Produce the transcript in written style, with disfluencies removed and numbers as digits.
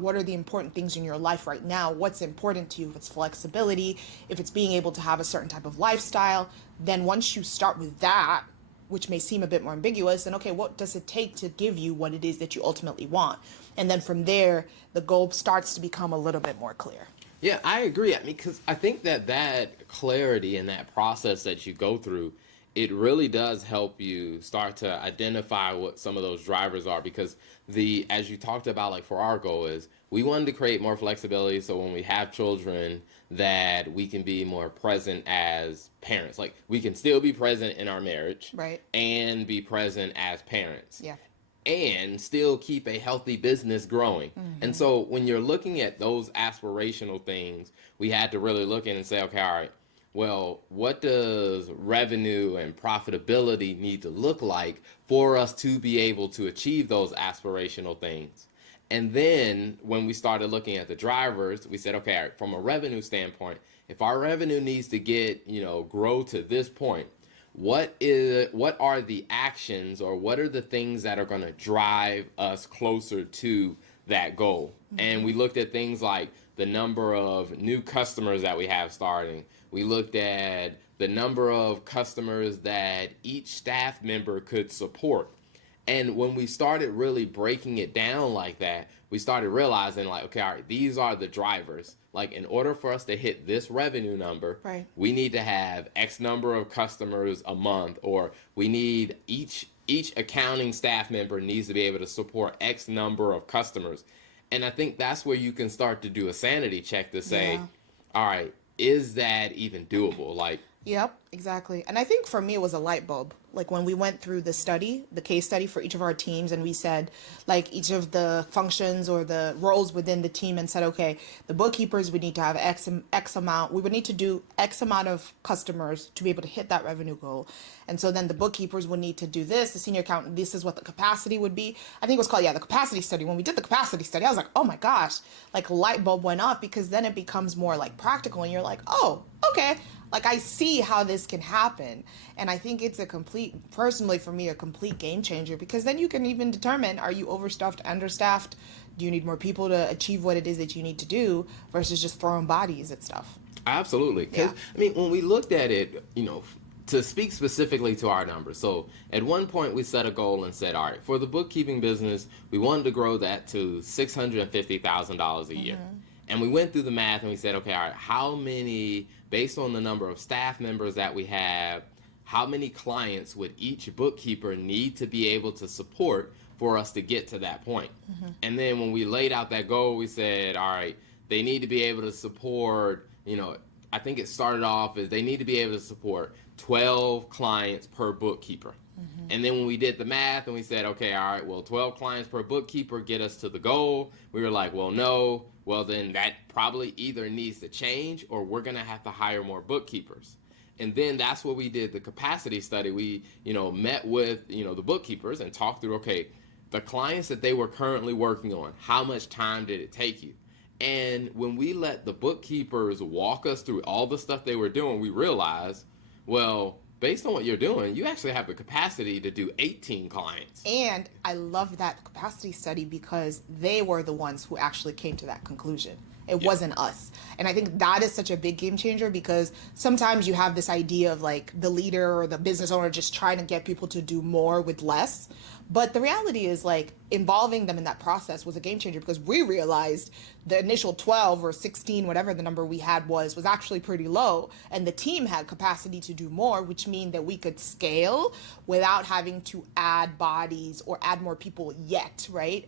what are the important things in your life right now, what's important to you, if it's flexibility, if it's being able to have a certain type of lifestyle, then once you start with that, which may seem a bit more ambiguous, then okay, what does it take to give you what it is that you ultimately want? And then from there, the goal starts to become a little bit more clear. Yeah, I agree. I mean, because I think that that clarity and that process that you go through, it really does help you start to identify what some of those drivers are. Because as you talked about, like for our goal is we wanted to create more flexibility so when we have children that we can be more present as parents. Like we can still be present in our marriage Right. and be present as parents Yeah. and still keep a healthy business growing. And Mm-hmm. so when you're looking at those aspirational things, we had to really look in and say, okay, all right, well, what does revenue and profitability need to look like for us to be able to achieve those aspirational things? And then when we started looking at the drivers, we said, okay, all right, from a revenue standpoint, if our revenue needs to get, grow to this point, what are the actions or what are the things that are going to drive us closer to that goal? And Mm-hmm. we looked at things like the number of new customers that we have starting. We looked at the number of customers that each staff member could support. And when we started really breaking it down like that, we started realizing like, okay, all right, these are the drivers. Like in order for us to hit this revenue number, Right. we need to have X number of customers a month, or we need each accounting staff member needs to be able to support X number of customers. And I think that's where you can start to do a sanity check to say, Yeah. all right, is that even doable? Like, Yep, exactly. And I think for me, it was a light bulb. Like when we went through the study, the case study for each of our teams, and we said, like, each of the functions or the roles within the team, and said, okay, the bookkeepers would need to have X amount. We would need to do X amount of customers to be able to hit that revenue goal. And so then the bookkeepers would need to do this, the senior accountant, this is what the capacity would be. I think it was called, yeah, the capacity study. When we did the capacity study, I was like, oh my gosh, like light bulb went off, because then it becomes more like practical and you're like, oh, okay, like I see how this can happen. And I think it's a complete, personally for me, a complete game changer, because then you can even determine, are you overstuffed, understaffed? Do you need more people to achieve what it is that you need to do, versus just throwing bodies at stuff? absolutely. Because, Yeah. I mean, when we looked at it, to speak specifically to our numbers. So at one point, we set a goal and said, all right, for the bookkeeping business, we wanted to grow that to $650,000 a year. Mm-hmm. And we went through the math and we said, okay, all right, how many, based on the number of staff members that we have, how many clients would each bookkeeper need to be able to support for us to get to that point? Mm-hmm. And then when we laid out that goal, we said, all right, they need to be able to support, I think it started off as they need to be able to support 12 clients per bookkeeper. Mm-hmm. And then when we did the math and we said, okay, all right, well, 12 clients per bookkeeper get us to the goal, we were like, well, no, well, then that probably either needs to change or we're going to have to hire more bookkeepers. And then that's what we did the capacity study. We, met with, the bookkeepers and talked through, okay, the clients that they were currently working on, how much time did it take you? And when we let the bookkeepers walk us through all the stuff they were doing, we realized, well, based on what you're doing, you actually have the capacity to do 18 clients. And I love that capacity study, because they were the ones who actually came to that conclusion. It Yeah. wasn't us. And I think that is such a big game changer, because sometimes you have this idea of like the leader or the business owner just trying to get people to do more with less. But the reality is, like, involving them in that process was a game changer, because we realized the initial 12 or 16, whatever the number we had was actually pretty low. And the team had capacity to do more, which mean that we could scale without having to add bodies or add more people yet, right?